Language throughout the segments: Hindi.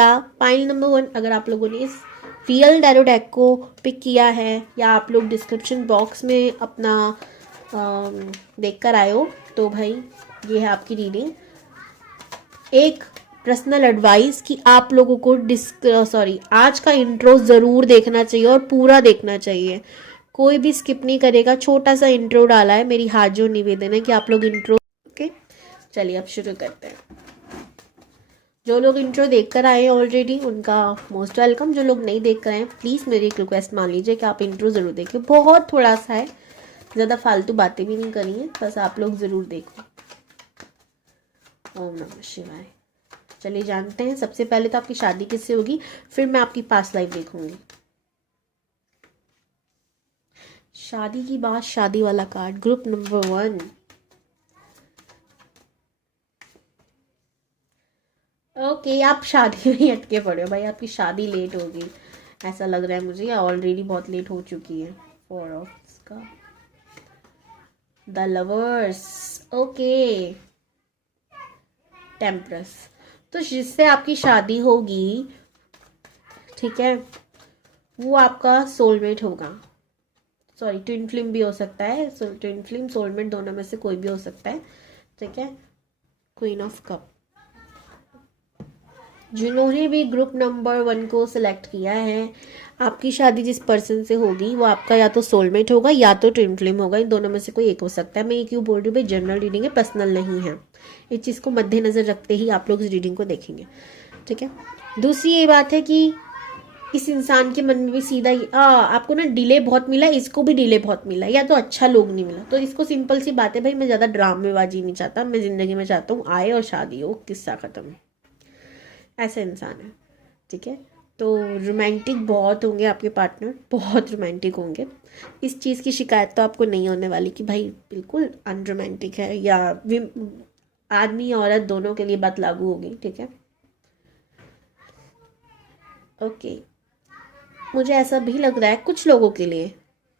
या पाइल नंबर 1 अगर आप लोगों ने इस रियल टैरो डेक को पिक किया है या आप लोग डिस्क्रिप्शन बॉक्स में अपना देख कर आए हो तो भाई ये है आपकी रीडिंग। एक पर्सनल एडवाइस कि आप लोगों को आज का इंट्रो ज़रूर देखना चाहिए और पूरा देखना चाहिए, कोई भी स्किप नहीं करेगा। छोटा सा इंट्रो डाला है, मेरी हाथ जो निवेदन है कि आप लोग इंट्रो ओके। चलिए अब शुरू करते हैं। जो लोग इंट्रो देख कर आए हैं ऑलरेडी उनका मोस्ट वेलकम, जो लोग नहीं देख कर आए प्लीज़ मेरी एक रिक्वेस्ट मान लीजिए कि आप इंट्रो ज़रूर देखें, बहुत थोड़ा सा है, ज़्यादा फालतू बातें भी नहीं करनी है, बस आप लोग ज़रूर देखो। ओम नमः शिवाय। चलिए जानते हैं। सबसे पहले तो आपकी शादी किससे होगी, फिर मैं आपकी पास्ट लाइफ देखूंगी। शादी की बात, शादी वाला कार्ड, ग्रुप नंबर 1। ओके, आप शादी में ही अटके पड़े हो भाई, आपकी शादी लेट होगी ऐसा लग रहा है मुझे, या ऑलरेडी बहुत लेट हो चुकी है। 4 ऑफ का द लवर्स, ओके, टेम्परस। तो जिससे आपकी शादी होगी, ठीक है, वो आपका सोलमेट होगा। सॉरी, ट्विन फ्लेम भी हो सकता है, ट्विन फ्लेम सोलमेट दोनों में से कोई भी हो सकता है, ठीक है। Queen of cup. जिन्होंने भी ग्रुप नंबर 1 को सिलेक्ट किया है, आपकी शादी जिस पर्सन से होगी वो आपका या तो सोलमेट होगा या तो ट्विन फ्लेम होगा, इन दोनों में से कोई एक हो सकता है। मैं ये क्यों बोल रही हूँ भाई, जनरल रीडिंग है, पर्सनल नहीं है, इस चीज़ को मद्देनजर रखते ही आप लोग इस रीडिंग को देखेंगे, ठीक है। दूसरी ये बात है कि इस इंसान के मन में भी सीधा आपको ना डिले बहुत मिला, इसको भी डिले बहुत मिला, या तो अच्छा लोग नहीं मिला। तो इसको सिंपल सी बात है भाई, मैं ज़्यादा ड्रामेबाजी नहीं चाहता, मैं ज़िंदगी में चाहता हूँ आए और शादी हो, किस्सा ख़त्म, ऐसा इंसान है, ठीक है। तो रोमांटिक बहुत होंगे आपके पार्टनर, बहुत रोमांटिक होंगे। इस चीज़ की शिकायत तो आपको नहीं होने वाली कि भाई बिल्कुल अनरोमांटिक है, या आदमी औरत दोनों के लिए बात लागू होगी, ठीक है। ओके, मुझे ऐसा भी लग रहा है कुछ लोगों के लिए,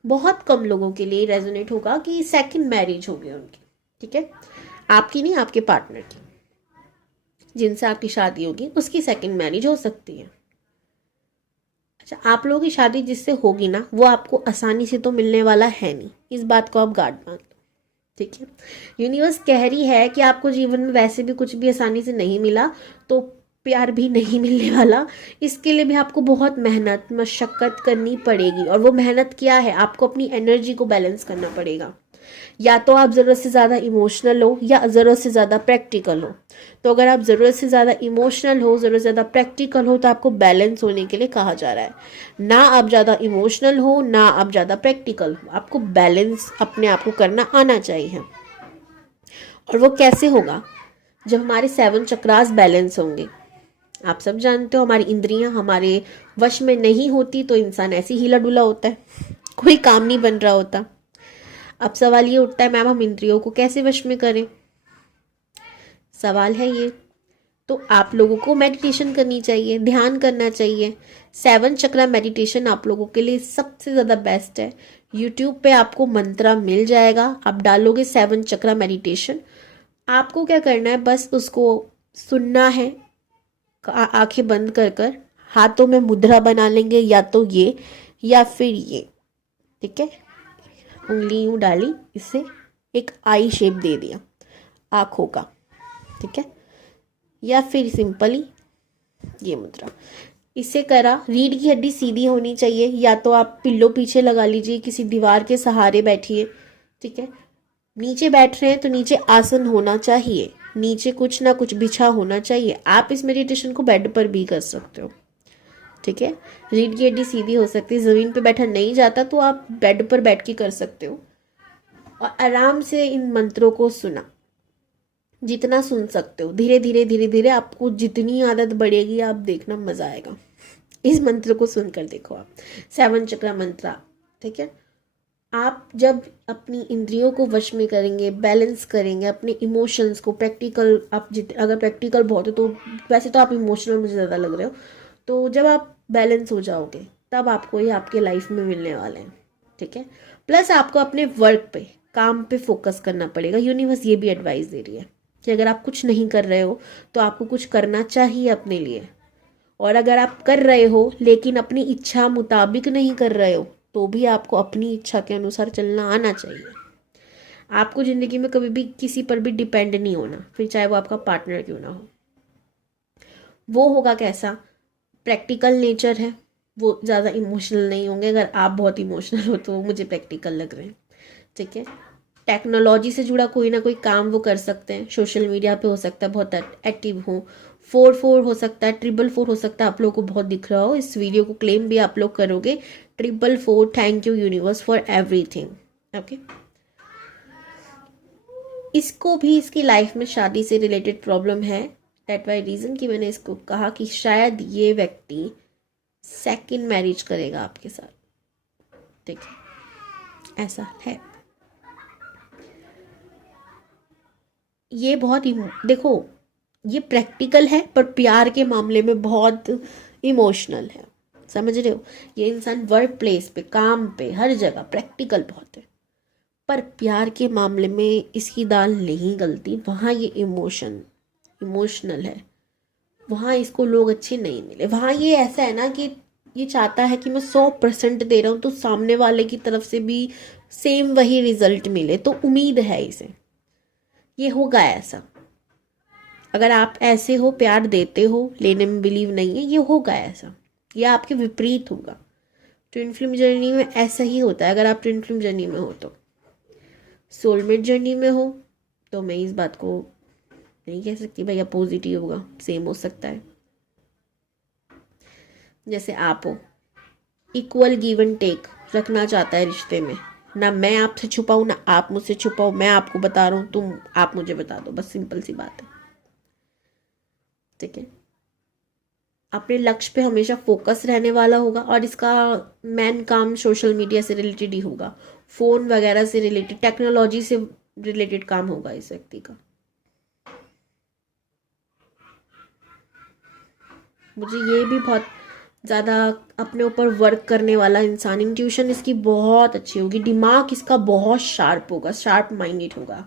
बहुत कम लोगों के लिए रेजोनेट होगा कि सेकंड मैरिज होगी उनकी, ठीक है। आपकी नहीं, आपके पार्टनर की, जिनसे आपकी शादी होगी उसकी सेकंड मैरिज हो सकती है। अच्छा, आप लोगों की शादी जिससे होगी ना, वो आपको आसानी से तो मिलने वाला है नहीं, इस बात को आप गार्ड मान लो, ठीक है। यूनिवर्स कह रही है कि आपको जीवन में वैसे भी कुछ भी आसानी से नहीं मिला, तो प्यार भी नहीं मिलने वाला। इसके लिए भी आपको बहुत मेहनत मशक्क़त करनी पड़ेगी, और वो मेहनत क्या है, आपको अपनी एनर्जी को बैलेंस करना पड़ेगा। या तो आप ज़रूरत से ज़्यादा इमोशनल हो या ज़रूरत से ज़्यादा प्रैक्टिकल हो। तो अगर आप ज़रूरत से ज़्यादा इमोशनल हो, ज़रूरत से ज़्यादा प्रैक्टिकल हो, तो आपको बैलेंस होने के लिए कहा जा रहा है। ना आप ज़्यादा इमोशनल हो, ना आप ज़्यादा प्रैक्टिकल हो, आपको बैलेंस अपने आप को करना आना चाहिए। और वो कैसे होगा, जब हमारे 7 चक्रास बैलेंस होंगे। आप सब जानते हो हमारी इंद्रियां हमारे वश में नहीं होती तो इंसान ऐसे ही हिला डुला होता है, कोई काम नहीं बन रहा होता। अब सवाल ये उठता है, मैम हम इंद्रियों को कैसे वश में करें, सवाल है ये। तो आप लोगों को मेडिटेशन करनी चाहिए, ध्यान करना चाहिए। 7 चक्रा मेडिटेशन आप लोगों के लिए सबसे ज़्यादा बेस्ट है। यूट्यूब पे आपको मंत्रा मिल जाएगा, आप डालोगे 7 चक्रा मेडिटेशन, आपको क्या करना है, बस उसको सुनना है, आंखें बंद कर कर, हाथों में मुद्रा बना लेंगे, या तो ये या फिर ये, ठीक है। उंगली यूं डाली, इससे एक आई शेप दे दिया आँखों का, ठीक है, या फिर सिंपली ये मुद्रा, इससे करा। रीढ़ की हड्डी सीधी होनी चाहिए, या तो आप पिल्लो पीछे लगा लीजिए, किसी दीवार के सहारे बैठिए, ठीक है। नीचे बैठ रहे हैं तो नीचे आसन होना चाहिए, नीचे कुछ ना कुछ बिछा होना चाहिए। आप इस मेडिटेशन को बेड पर भी कर सकते हो, ठीक है। रीढ़ की हड्डी सीधी हो सकती है, ज़मीन पे बैठा नहीं जाता तो आप बेड पर बैठ के कर सकते हो, और आराम से इन मंत्रों को सुना, जितना सुन सकते हो। धीरे धीरे धीरे धीरे आपको जितनी आदत बढ़ेगी, आप देखना मजा आएगा। इस मंत्र को सुनकर देखो आप, 7 चक्रा मंत्र, ठीक है। आप जब अपनी इंद्रियों को वश में करेंगे, बैलेंस करेंगे अपने इमोशंस को, प्रैक्टिकल आप अगर प्रैक्टिकल बहुत हो तो, वैसे तो आप इमोशनल मुझे ज़्यादा लग रहे हो, तो जब आप बैलेंस हो जाओगे तब आपको ये आपके लाइफ में मिलने वाले हैं, ठीक है। प्लस आपको अपने वर्क पे, काम पे फोकस करना पड़ेगा। यूनिवर्स ये भी एडवाइस दे रही है कि अगर आप कुछ नहीं कर रहे हो तो आपको कुछ करना चाहिए अपने लिए, और अगर आप कर रहे हो लेकिन अपनी इच्छा मुताबिक नहीं कर रहे हो, तो भी आपको अपनी इच्छा के अनुसार चलना आना चाहिए। आपको ज़िंदगी में कभी भी किसी पर भी डिपेंड नहीं होना, फिर चाहे वो आपका पार्टनर क्यों ना हो। वो होगा कैसा, प्रैक्टिकल नेचर है, वो ज़्यादा इमोशनल नहीं होंगे। अगर आप बहुत इमोशनल हो तो वो मुझे प्रैक्टिकल लग रहे हैं, ठीक है। टेक्नोलॉजी से जुड़ा कोई ना कोई काम वो कर सकते हैं, सोशल मीडिया पे हो सकता है बहुत एक्टिव हो, 4 4 हो सकता है, 4 हो सकता है, आप लोगों को बहुत दिख रहा हो। इस वीडियो को क्लेम भी आप लोग करोगे, 4 thank you universe for everything. Okay, इसको भी इसकी लाइफ में शादी से रिलेटेड प्रॉब्लम है। दैट वाई रीज़न कि मैंने इसको कहा कि शायद ये व्यक्ति सेकंड मैरिज करेगा आपके साथ, ठीक है, ऐसा है। ये बहुत देखो, ये प्रैक्टिकल है पर प्यार के मामले में बहुत इमोशनल है, समझ रहे हो। ये इंसान वर्क प्लेस पे, काम पे, हर जगह प्रैक्टिकल बहुत है, पर प्यार के मामले में इसकी दाल नहीं गलती। वहाँ ये इमोशनल है, वहाँ इसको लोग अच्छे नहीं मिले। वहाँ ये ऐसा है ना कि ये चाहता है कि मैं 100% दे रहा हूँ तो सामने वाले की तरफ से भी सेम वही रिजल्ट मिले, तो उम्मीद है इसे, ये होगा ऐसा। अगर आप ऐसे हो, प्यार देते हो, लेने में बिलीव नहीं है, ये होगा ऐसा, ये आपके विपरीत होगा। ट्विन फ्लेम जर्नी में ऐसा ही होता है। अगर आप ट्विन फ्लेम जर्नी में हो तो, सोलमेट जर्नी में हो तो मैं इस बात को नहीं कह सकती भाई अपोजिट ही होगा, सेम हो सकता है। जैसे आप हो, इक्वल गिव एंड टेक रखना चाहता है रिश्ते में, ना मैं आपसे छुपाऊँ ना आप मुझसे छुपाओ, मैं आपको बता रहा हूँ, तुम आप मुझे बता दो, बस सिंपल सी बात है, ठीक है। अपने लक्ष्य पे हमेशा फोकस रहने वाला होगा, और इसका मेन काम सोशल मीडिया से रिलेटेड ही होगा, फोन वगैरह से रिलेटेड, टेक्नोलॉजी से रिलेटेड काम होगा इस व्यक्ति का। मुझे ये भी बहुत ज़्यादा अपने ऊपर वर्क करने वाला इंसान, इंट्यूशन इसकी बहुत अच्छी होगी, दिमाग इसका बहुत शार्प होगा, शार्प माइंडेड होगा,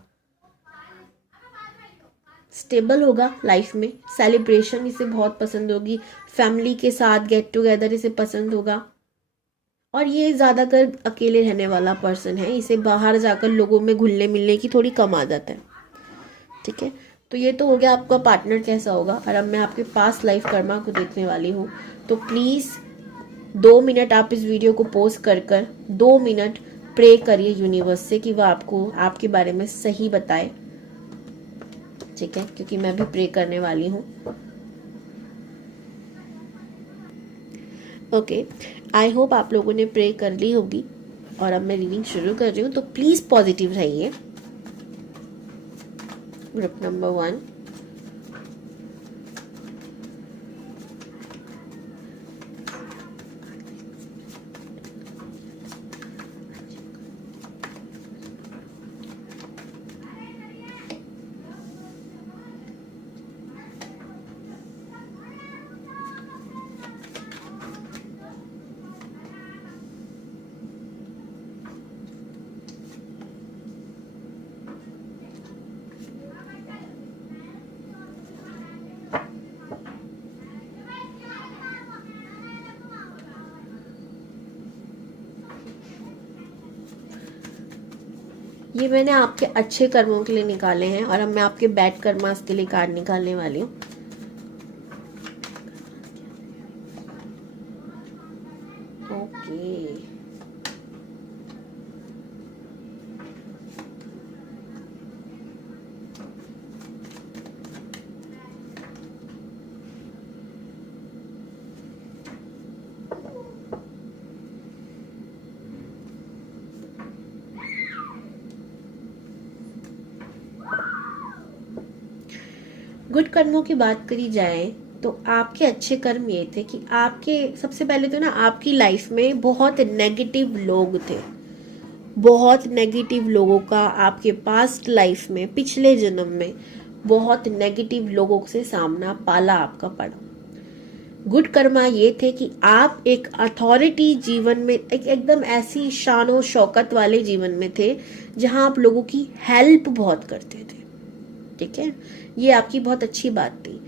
स्टेबल होगा लाइफ में, सेलिब्रेशन इसे बहुत पसंद होगी, फैमिली के साथ गेट टुगेदर इसे पसंद होगा। और ये ज़्यादातर अकेले रहने वाला पर्सन है, इसे बाहर जाकर लोगों में घुलने मिलने की थोड़ी कम आदत है, ठीक है। तो ये तो हो गया आपका पार्टनर कैसा होगा। और अब मैं आपके पास लाइफ कर्मा को देखने वाली हूँ, तो प्लीज़ 2 मिनट आप इस वीडियो को पोस्ट कर 2 मिनट प्रे करिए यूनिवर्स से कि वह आपको आपके बारे में सही बताए, ठीक है, क्योंकि मैं भी प्रे करने वाली हूँ। ओके, आई होप आप लोगों ने प्रे कर ली होगी, और अब मैं रीडिंग शुरू कर रही हूँ, तो प्लीज़ पॉजिटिव रहिए। ग्रुप नंबर 1, ये मैंने आपके अच्छे कर्मों के लिए निकाले हैं, और अब मैं आपके बैड कर्मास के लिए कार्ड निकालने वाली हूँ। ओके, गुड कर्मों की बात करी जाए तो आपके अच्छे कर्म ये थे कि आपके, सबसे पहले तो ना, आपकी लाइफ में बहुत नेगेटिव लोग थे, बहुत नेगेटिव लोगों का आपके पास्ट लाइफ में, पिछले जन्म में बहुत नेगेटिव लोगों से सामना पाला आपका पड़ा। गुड कर्मा ये थे कि आप एक अथॉरिटी जीवन में, एकदम ऐसी शान शौकत वाले जीवन में थे जहां आप लोगों की हेल्प बहुत करते थे, ठीक है। ये आपकी बहुत अच्छी बात थी।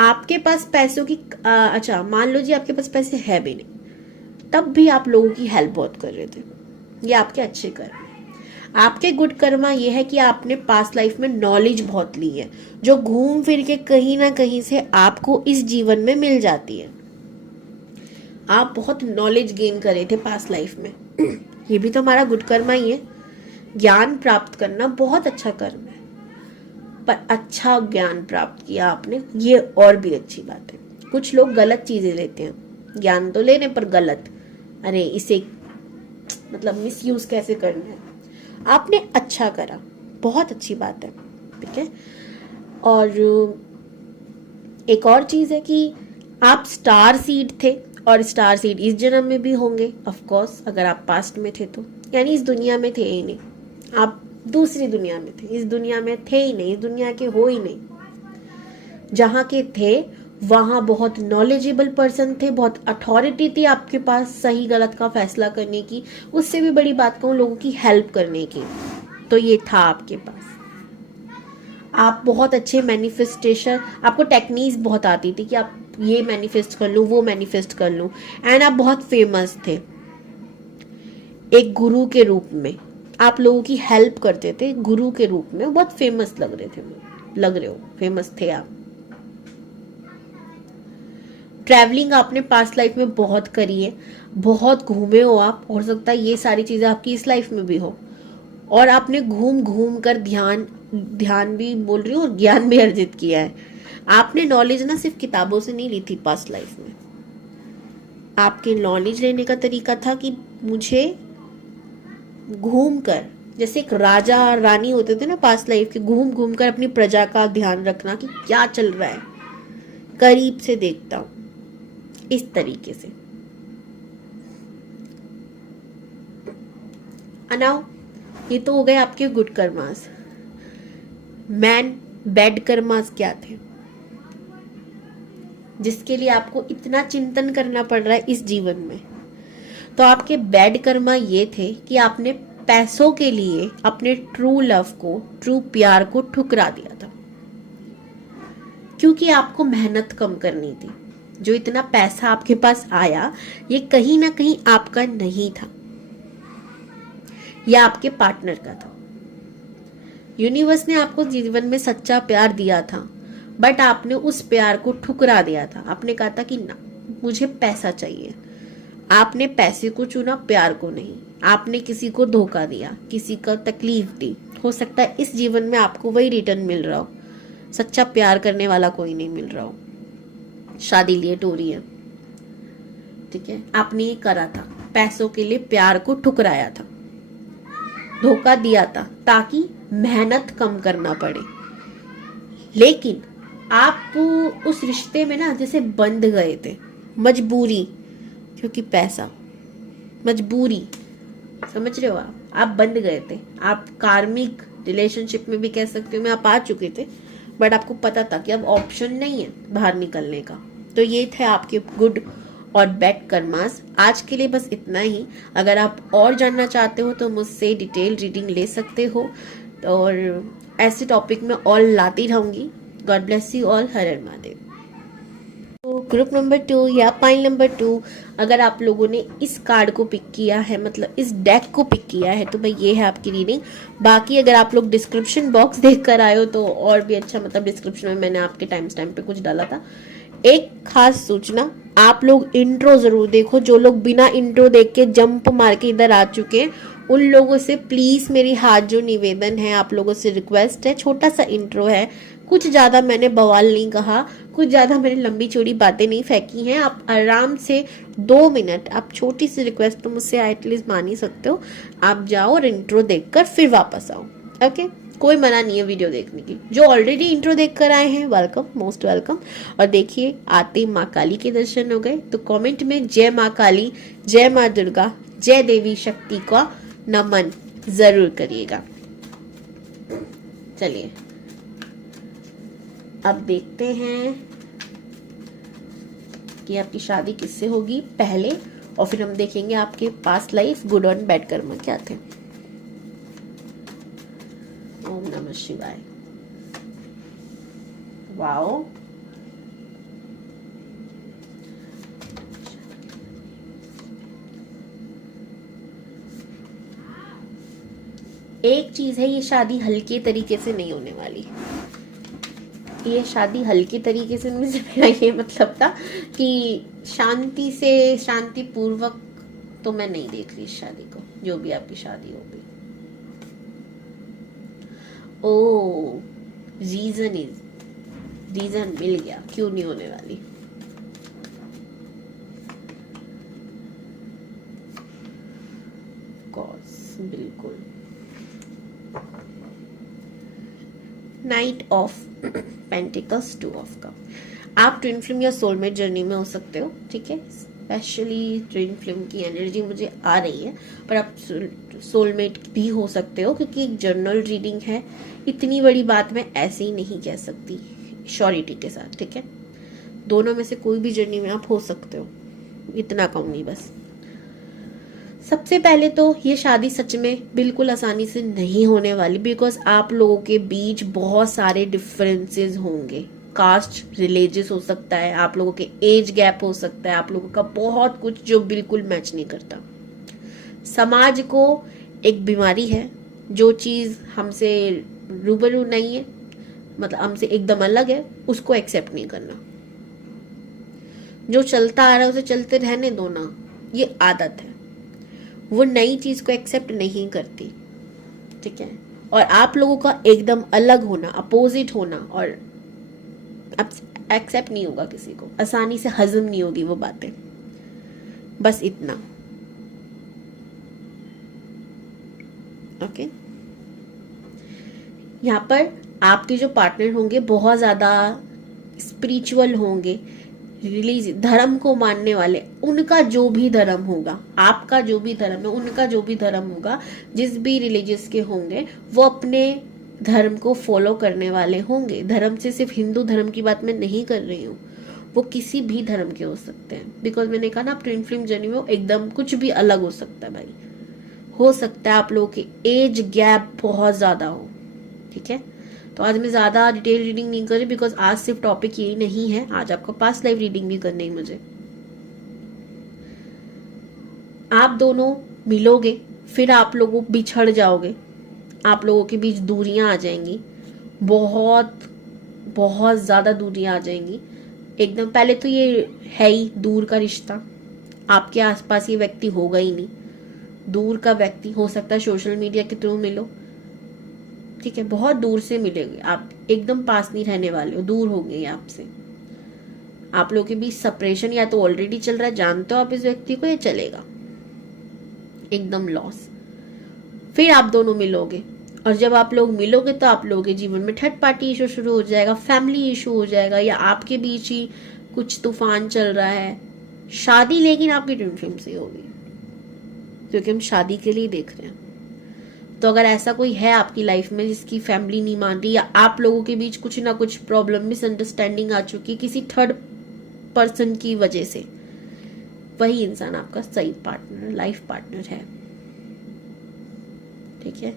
आपके पास पैसों की अच्छा मान लो जी आपके पास पैसे है भी नहीं, तब भी आप लोगों की हेल्प बहुत कर रहे थे, ये आपके अच्छे कर्म। आपके गुड कर्मा ये है कि आपने पास्ट लाइफ में नॉलेज बहुत ली है, जो घूम फिर के कहीं ना कहीं से आपको इस जीवन में मिल जाती है। आप बहुत नॉलेज गेन करे थे पास्ट लाइफ में, ये भी तो हमारा गुड कर्मा ही है। ज्ञान प्राप्त करना बहुत अच्छा कर्म है, पर अच्छा ज्ञान प्राप्त किया आपने, ये और भी अच्छी बात है। कुछ लोग गलत चीजें लेते हैं, ज्ञान तो लेने पर गलत, अरे इसे मतलब मिसयूज कैसे करना है। आपने अच्छा करा, बहुत अच्छी बात है, ठीक है। और एक और चीज है कि आप स्टार सीड थे, और स्टार सीड इस जन्म में भी होंगे ऑफ कोर्स, अगर आप पास्ट में थे तो, यानी इस दुनिया में थे ही नहीं, आप दूसरी दुनिया में थे, इस दुनिया में थे ही नहीं, इस दुनिया के हो ही नहीं। जहां के थे वहां बहुत नॉलेजेबल पर्सन थे, बहुत अथॉरिटी थी आपके पास सही गलत का फैसला करने की, उससे भी बड़ी बात कहूं लोगों की हेल्प करने की, तो ये था आपके पास। आप बहुत अच्छे मैनिफेस्टेशन, आपको टेक्निक्स बहुत आती थी कि आप ये मैनिफेस्ट कर लूं, वो मैनिफेस्ट कर लूं, एंड आप बहुत फेमस थे एक गुरु के रूप में, आप लोगों की हेल्प करते थे गुरु के रूप में, बहुत फेमस लग रहे हो, फेमस थे आप। ट्रैवलिंग आपने पास्ट लाइफ में बहुत करी है, बहुत घूमे हो आप, हो सकता है ये सारी चीजें आपकी इस लाइफ में भी हो, और आपने घूम घूम कर ध्यान भी बोल रही हूँ और ज्ञान भी अर्जित किया है। आपने नॉलेज ना सिर्फ किताबों से नहीं ली थी पास्ट लाइफ में, आपके नॉलेज लेने का तरीका था कि मुझे घूम कर, जैसे एक राजा और रानी होते थे ना पास्ट लाइफ के, घूम घूम कर अपनी प्रजा का ध्यान रखना कि क्या चल रहा है, करीब से देखता हूं, इस तरीके से। अनाउ ये तो हो गए आपके गुड कर्मास। बैड कर्मास क्या थे, जिसके लिए आपको इतना चिंतन करना पड़ रहा है इस जीवन में? तो आपके बैड कर्मा ये थे कि आपने पैसों के लिए अपने ट्रू लव को, ट्रू प्यार को ठुकरा दिया था, क्योंकि आपको मेहनत कम करनी थी। जो इतना पैसा आपके पास आया ये कहीं ना कहीं आपका नहीं था, यह आपके पार्टनर का था। यूनिवर्स ने आपको जीवन में सच्चा प्यार दिया था, बट आपने उस प्यार को ठुकरा दिया था। आपने कहा था कि ना, मुझे पैसा चाहिए। आपने पैसे को चुना, प्यार को नहीं। आपने किसी को धोखा दिया, किसी का तकलीफ दी। हो सकता है इस जीवन में आपको वही रिटर्न मिल रहा हो, सच्चा प्यार करने वाला कोई नहीं मिल रहा हो, शादी लेट हो रही है, ठीक है। आपने ये करा था, पैसों के लिए प्यार को ठुकराया था, धोखा दिया था ताकि मेहनत कम करना पड़े। लेकिन आप उस रिश्ते में ना जैसे बंध गए थे, मजबूरी, क्योंकि पैसा, मजबूरी, समझ रहे हो आप बंध गए थे। आप कार्मिक रिलेशनशिप में भी कह सकते हो में आप आ चुके थे, बट आपको पता था कि अब ऑप्शन नहीं है बाहर निकलने का। तो ये थे आपके गुड और बैड कर्मास। आज के लिए बस इतना ही। अगर आप और जानना चाहते हो तो मुझसे डिटेल रीडिंग ले सकते हो, और ऐसे टॉपिक में और लाती रहूंगी। God bless you all. हर हर महादेव। तो ग्रुप नंबर 2 या पाइल नंबर 2, अगर आप लोगों ने इस कार्ड को पिक किया है, मतलब इस डेक को पिक किया है, तो भाई ये है आपकी रीडिंग। बाकी अगर आप लोग डिस्क्रिप्शन बॉक्स देख कर आए हो तो और भी अच्छा, मतलब डिस्क्रिप्शन में मैंने आपके टाइम स्टैम्प पे कुछ डाला था। एक खास सूचना, आप लोग इंट्रो जरूर देखो। जो लोग बिना इंट्रो देख के जंप मार के इधर आ चुके हैं, उन लोगों से प्लीज मेरी हाथ जो निवेदन है, आप लोगों से रिक्वेस्ट है, छोटा सा इंट्रो है, कुछ ज्यादा मैंने बवाल नहीं कहा, कुछ ज्यादा मैंने लंबी चौड़ी बातें नहीं फेंकी हैं। आप आराम से 2 मिनट, आप छोटी सी रिक्वेस्ट तो मुझसे एटलीस्ट मान ही सकते हो, आप जाओ और इंट्रो देखकर फिर वापस आओ। ओके, कोई मना नहीं है वीडियो देखने की। जो ऑलरेडी इंट्रो देख कर आए हैं, वेलकम, मोस्ट वेलकम। और देखिए आते माँ काली के दर्शन हो गए तो कमेंट में जय माँ काली, जय माँ दुर्गा, जय देवी शक्ति का नमन जरूर करिएगा। चलिए अब देखते हैं कि आपकी शादी किससे होगी पहले, और फिर हम देखेंगे आपके पास्ट लाइफ गुड और बैड कर्म क्या थे। ओम नमः शिवाय। वाओ, एक चीज है, ये शादी हल्के तरीके से नहीं होने वाली। ये शादी हल्के तरीके से मुझे मेरा ये मतलब था कि शांति से, शांति पूर्वक तो मैं नहीं देख रही इस शादी को, जो भी आपकी शादी होगी। ओ रीजन मिल गया क्यों नहीं होने वाली। कॉज बिल्कुल। Night of pentacles, 2 of cup. आप ट्विन फ्लेम या सोलमेट जर्नी में हो सकते हो, ठीक है। स्पेशली ट्विन फ्लेम की एनर्जी मुझे आ रही है, पर आप सोलमेट भी हो सकते हो, क्योंकि एक जर्नल रीडिंग है। इतनी बड़ी बात मैं ऐसे ही नहीं कह सकती श्योरिटी के साथ, ठीक है। दोनों में से कोई भी जर्नी में आप हो सकते हो, इतना कहूंगी बस। सबसे पहले तो ये शादी सच में बिल्कुल आसानी से नहीं होने वाली, बिकॉज आप लोगों के बीच बहुत सारे डिफरेंसेस होंगे। कास्ट, रिलीजियस हो सकता है, आप लोगों के एज गैप हो सकता है, आप लोगों का बहुत कुछ जो बिल्कुल मैच नहीं करता। समाज को एक बीमारी है, जो चीज हमसे रूबरू नहीं है, मतलब हमसे एकदम अलग है, उसको एक्सेप्ट नहीं करना। जो चलता आ रहा है उसे चलते रहने दो ना, ये आदत है। वो नई चीज को एक्सेप्ट नहीं करती, ठीक है। और आप लोगों का एकदम अलग होना, अपोजिट होना, और एक्सेप्ट नहीं होगा किसी को, आसानी से हजम नहीं होगी वो बातें, बस इतना। ओके। यहाँ पर आपके जो पार्टनर होंगे बहुत ज्यादा स्पिरिचुअल होंगे, धर्म को मानने वाले। उनका जो भी धर्म होगा, आपका जो भी धर्म है, उनका जो भी धर्म होगा, जिस भी रिलीजियस के होंगे, वो अपने धर्म को फॉलो करने वाले होंगे। धर्म से सिर्फ हिंदू धर्म की बात मैं नहीं कर रही हूँ, वो किसी भी धर्म के हो सकते हैं। बिकॉज मैंने कहा ना, ट्विन फ्लेम जर्नी में एकदम कुछ भी अलग हो सकता है भाई। हो सकता है आप लोगों के एज गैप बहुत ज्यादा हो, ठीक है। तो आज मैं ज्यादा डिटेल रीडिंग नहीं कर रही, बिकॉज आज सिर्फ टॉपिक यही नहीं है, आज आपको पास्ट लाइफ रीडिंग भी करनी है मुझे। आप दोनों मिलोगे, फिर आप लोगों बिछड़ जाओगे, आप लोगों के बीच दूरियां आ जाएंगी, बहुत बहुत ज्यादा दूरियां आ जाएंगी एकदम। पहले तो ये है ही दूर का रिश्ता, आपके आसपास ये व्यक्ति होगा ही नहीं, दूर का व्यक्ति। हो सकता है सोशल मीडिया के थ्रू मिलो, ठीक है, बहुत दूर से मिलेंगे आप, एकदम पास नहीं रहने वाले हो, दूर हो गए आपसे। आप लोगों के बीच सेपरेशन या तो ऑलरेडी चल रहा है, जानते हो आप इस व्यक्ति को, ये चलेगा एकदम लॉस। फिर आप दोनों मिलोगे, और जब आप लोग मिलोगे तो आप लोगों के जीवन में थर्ड पार्टी इशू शुरू हो जाएगा, फैमिली इशू हो जाएगा, या आपके बीच ही कुछ तूफान चल रहा है। शादी लेकिन आपकी ट्विन फ्लेम से होगी, क्योंकि हम शादी के लिए देख रहे हैं। तो अगर ऐसा कोई है आपकी लाइफ में जिसकी फैमिली नहीं मान रही, या आप लोगों के बीच कुछ ना कुछ प्रॉब्लम, मिसअंडरस्टैंडिंग आ चुकी किसी थर्ड पर्सन की वजह से, वही इंसान आपका सही पार्टनर, लाइफ पार्टनर है, ठीक है।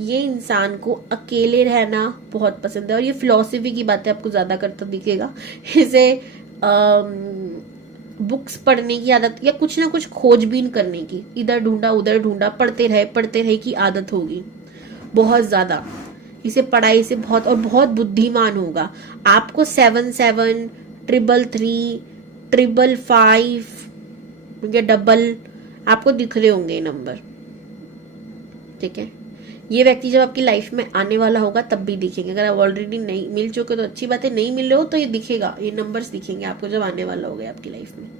ये इंसान को अकेले रहना बहुत पसंद है, और ये फिलॉसफी की बातें आपको ज्यादा करता दिखेगा। इसे बुक्स पढ़ने की आदत, या कुछ ना कुछ खोजबीन करने की, इधर ढूंढा उधर ढूंढा, पढ़ते रहे की आदत होगी बहुत ज्यादा। इसे पढ़ाई से बहुत, और बहुत बुद्धिमान होगा। आपको 77, 333, 555 या डबल आपको दिख रहे होंगे नंबर, ठीक है। ये व्यक्ति जब आपकी लाइफ में आने वाला होगा तब भी दिखेंगे। अगर आप ऑलरेडी नहीं मिल चुके तो अच्छी बात है, नहीं मिल रहे हो तो ये दिखेगा, ये नंबर्स दिखेंगे आपको जब आने वाला होगा आपकी लाइफ में।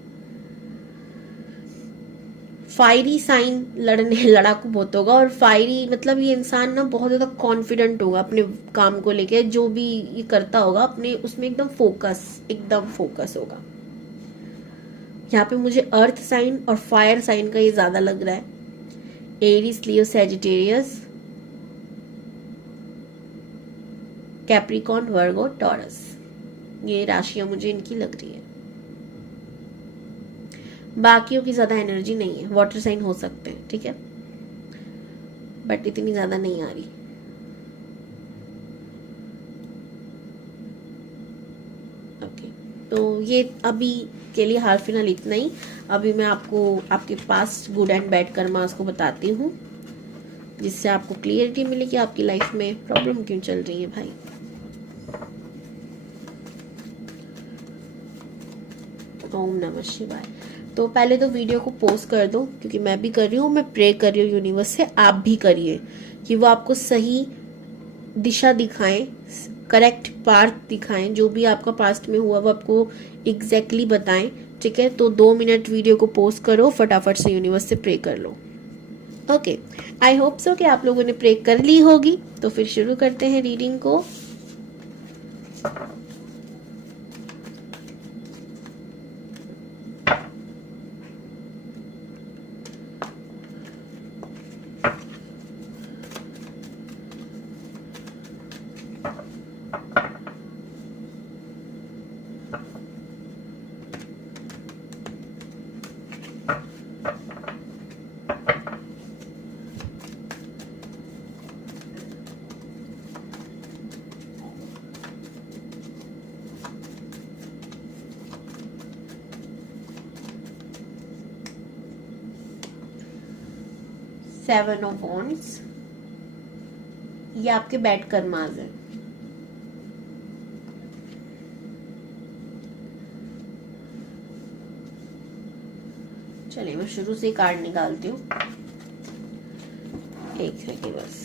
फायरी साइन, लड़ाकू बहुत होगा, और फायरी मतलब ये इंसान ना बहुत ज्यादा कॉन्फिडेंट होगा अपने काम को लेके, जो भी ये करता होगा अपने उसमें एकदम फोकस होगा। यहाँ पे मुझे अर्थ साइन और फायर साइन का ये ज्यादा लग रहा है। एरीज, लियो, सैजिटेरियस, कैप्रिकॉन, वर्गो, टॉरस, ये राशियां मुझे इनकी लग रही है। बाकियों की ज्यादा एनर्जी नहीं है, वाटर साइन हो सकते हैं, ठीक है, बट इतनी ज्यादा नहीं आ रही। ओके, तो ये अभी के लिए हाल फिलहाल इतना ही। अभी मैं आपको आपके past good and bad karmas को बताती हूँ, जिससे आपको क्लियरिटी मिले कि आपकी लाइफ में प्रॉब्लम क्यों चल रही है भाई। ओम नमः शिवाय। तो पहले तो वीडियो को पोस्ट कर दो, क्योंकि मैं भी कर रही हूँ, मैं प्रे कर रही हूँ यूनिवर्स से, आप भी करिए कि वो आपको सही दिशा दिखाएं, करेक्ट पाथ दिखाएं। जो भी आपका पास्ट में हुआ वो आपको एग्जैक्टली बताएं, ठीक है। तो 2 मिनट वीडियो को पोस्ट करो, फटाफट से यूनिवर्स से प्रे कर लो। ओके, आई होप सो कि आप लोगों ने प्रे कर ली होगी। तो फिर शुरू करते हैं रीडिंग को। सेवन ऑफ वॉन्ड्स, ये आपके बैड कर्मास है। चलिए मैं शुरू से कार्ड निकालती हूँ, एक सेकेंड बस।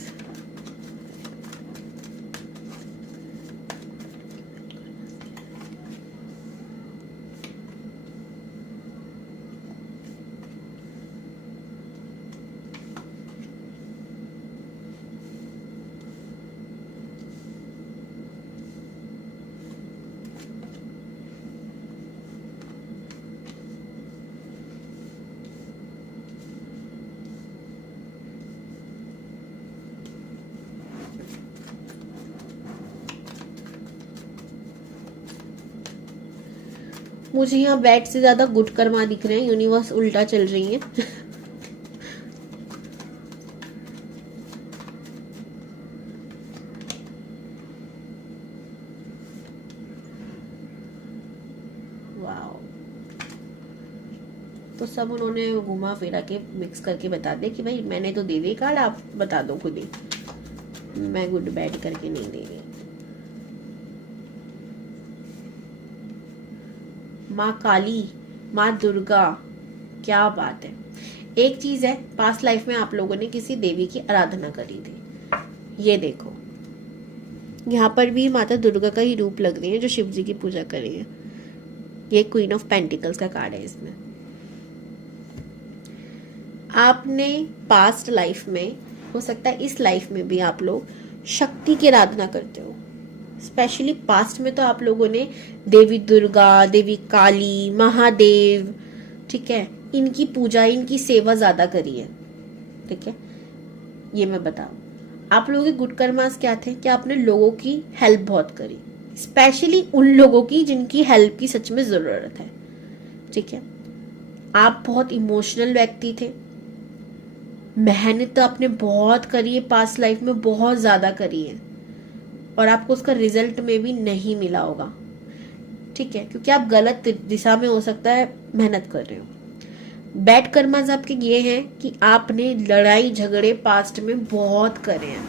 मुझे यहाँ बैड से ज्यादा गुड कर्मा दिख रहे हैं, यूनिवर्स उल्टा चल रही है। वाओ, तो सब उन्होंने घुमा फिरा के मिक्स करके बता दिया कि भाई मैंने तो दे दी कार्ड, आप बता दो खुद ही, मैं गुड बैड करके नहीं दे रही। माँ काली, माँ दुर्गा, क्या बात है। एक चीज है, पास्ट लाइफ में आप लोगों ने किसी देवी की आराधना करी थी। ये देखो, यहाँ पर भी माता दुर्गा का ही रूप लग रही है जो शिव जी की पूजा कर रही है। ये क्वीन ऑफ पेंटिकल्स का कार्ड है इसमें। आपने पास्ट लाइफ में, हो सकता है इस लाइफ में भी आप लोग शक्ति की आराधना करते हो। स्पेशली पास्ट में तो आप लोगों ने देवी दुर्गा, देवी काली, महादेव, ठीक है, इनकी पूजा, इनकी सेवा ज्यादा करी है, ठीक है। ये मैं बताऊं, आप लोगों के गुड कर्मास क्या थे कि आपने लोगों की हेल्प बहुत करी, स्पेशली उन लोगों की जिनकी हेल्प की सच में जरूरत है, ठीक है। आप बहुत इमोशनल व्यक्ति थे, मेहनत तो आपने बहुत करी है, पास्ट लाइफ में बहुत ज्यादा करी है, और आपको उसका रिजल्ट में भी नहीं मिला होगा, ठीक है, क्योंकि आप गलत दिशा में हो सकता है मेहनत कर रहे हो। बैड कर्मास आपके ये हैं कि आपने लड़ाई झगड़े पास्ट में बहुत करे हैं,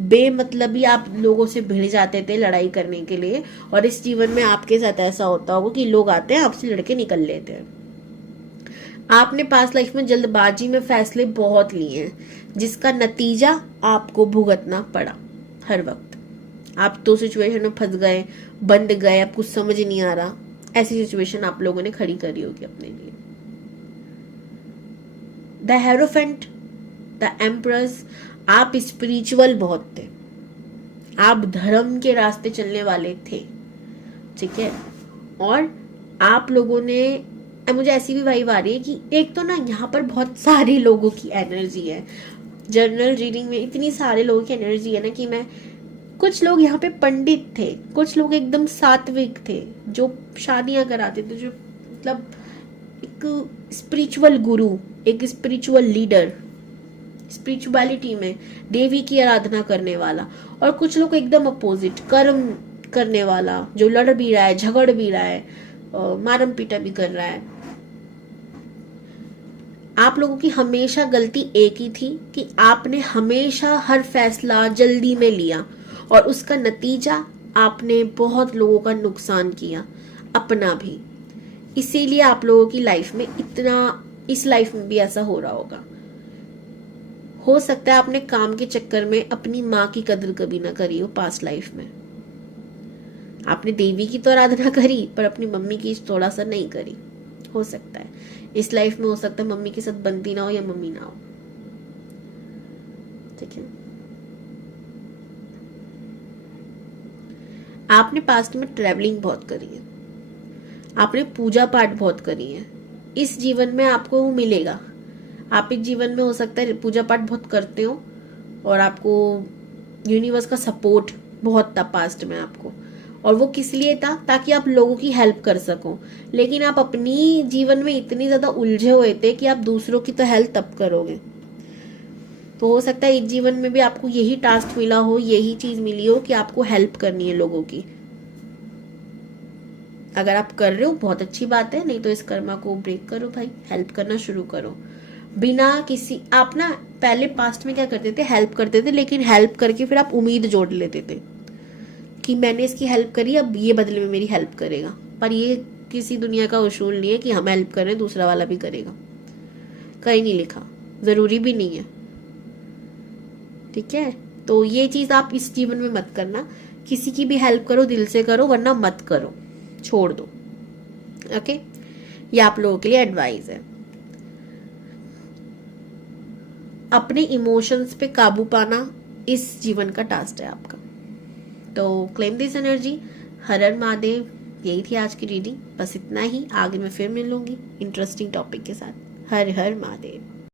बेमतलब ही आप लोगों से भिड़ जाते थे लड़ाई करने के लिए, और इस जीवन में आपके साथ ऐसा होता होगा कि लोग आते हैं आपसे लड़के निकल लेते हैं। आपने पास्ट लाइफ में जल्दबाजी में फैसले बहुत लिए हैं, जिसका नतीजा आपको भुगतना पड़ा। हर वक्त आप तो सिचुएशन में फंस गए, बंद गए, आप कुछ समझ नहीं आ रहा, ऐसी सिचुएशन आप लोगों ने खड़ी करी होगी अपने लिए। द हेरोफेंट, द एम्प्रेस, आप स्पिरिचुअल बहुत थे, आप धर्म के रास्ते चलने वाले थे, ठीक है। और आप लोगों ने, मुझे ऐसी भी वाइब आ रही है कि एक तो ना यहाँ पर बहुत सारे लोगों की एनर्जी है, जनरल रीडिंग में इतनी सारे लोगों की एनर्जी है ना कि मैं, कुछ लोग यहाँ पे पंडित थे, कुछ लोग एकदम सात्विक थे जो शादियां कराते थे, जो मतलब एक स्पिरिचुअल गुरु, एक स्पिरिचुअल लीडर, स्पिरिचुअलिटी में देवी की आराधना करने वाला। और कुछ लोग एकदम अपोजिट, कर्म करने वाला, जो लड़ भी रहा है, झगड़ भी रहा है, मारम पीटा भी कर रहा है। आप लोगों की हमेशा गलती एक ही थी कि आपने हमेशा हर फैसला जल्दी में लिया और उसका नतीजा आपने बहुत लोगों का नुकसान किया, अपना भी। इसीलिए आप लोगों की लाइफ में इतना, इस लाइफ में भी ऐसा हो रहा होगा। हो सकता है आपने काम के चक्कर में अपनी माँ की कदर कभी ना करी हो पास्ट लाइफ में। आपने देवी की तो आराधना करी पर अपनी मम्मी की थोड़ा सा नहीं करी। हो सकता है इस लाइफ में, हो सकता है मम्मी के साथ बनती ना हो या मम्मी ना हो। ठीक है, आपने पास्ट में ट्रैवलिंग बहुत करी है, आपने पूजा पाठ बहुत करी है। इस जीवन में आपको वो मिलेगा। आप इस जीवन में हो सकता है पूजा पाठ बहुत करते हो और आपको यूनिवर्स का सपोर्ट बहुत था पास्ट में आपको, और वो किस लिए था, ताकि आप लोगों की हेल्प कर सको। लेकिन आप अपनी जीवन में इतनी ज्यादा उलझे हुए थे कि आप दूसरों की तो हेल्प तब करोगे। तो हो सकता है इस जीवन में भी आपको यही टास्क मिला हो, यही चीज मिली हो कि आपको हेल्प करनी है लोगों की। अगर आप कर रहे हो बहुत अच्छी बात है, नहीं तो इस कर्मा को ब्रेक करो भाई, हेल्प करना शुरू करो बिना किसी। आप ना पहले पास्ट में क्या करते थे, हेल्प करते थे, लेकिन हेल्प करके फिर आप उम्मीद जोड़ लेते थे कि मैंने इसकी हेल्प करी, अब ये बदले में मेरी हेल्प करेगा। पर ये किसी दुनिया का उसूल नहीं है कि हम हेल्प कर रहे हैं दूसरा वाला भी करेगा, कहीं नहीं लिखा, जरूरी भी नहीं है। ठीक है, तो ये चीज आप इस जीवन में मत करना। किसी की भी हेल्प करो दिल से करो, वरना मत करो, छोड़ दो। ओके, ये आप लोगों के लिए एडवाइस है। अपने इमोशंस पे काबू पाना इस जीवन का टास्क है आपका। तो क्लेम दिस एनर्जी। हर हर महादेव। यही थी आज की रीडिंग, बस इतना ही। आगे मैं फिर मिलूंगी इंटरेस्टिंग टॉपिक के साथ। हर हर महादेव।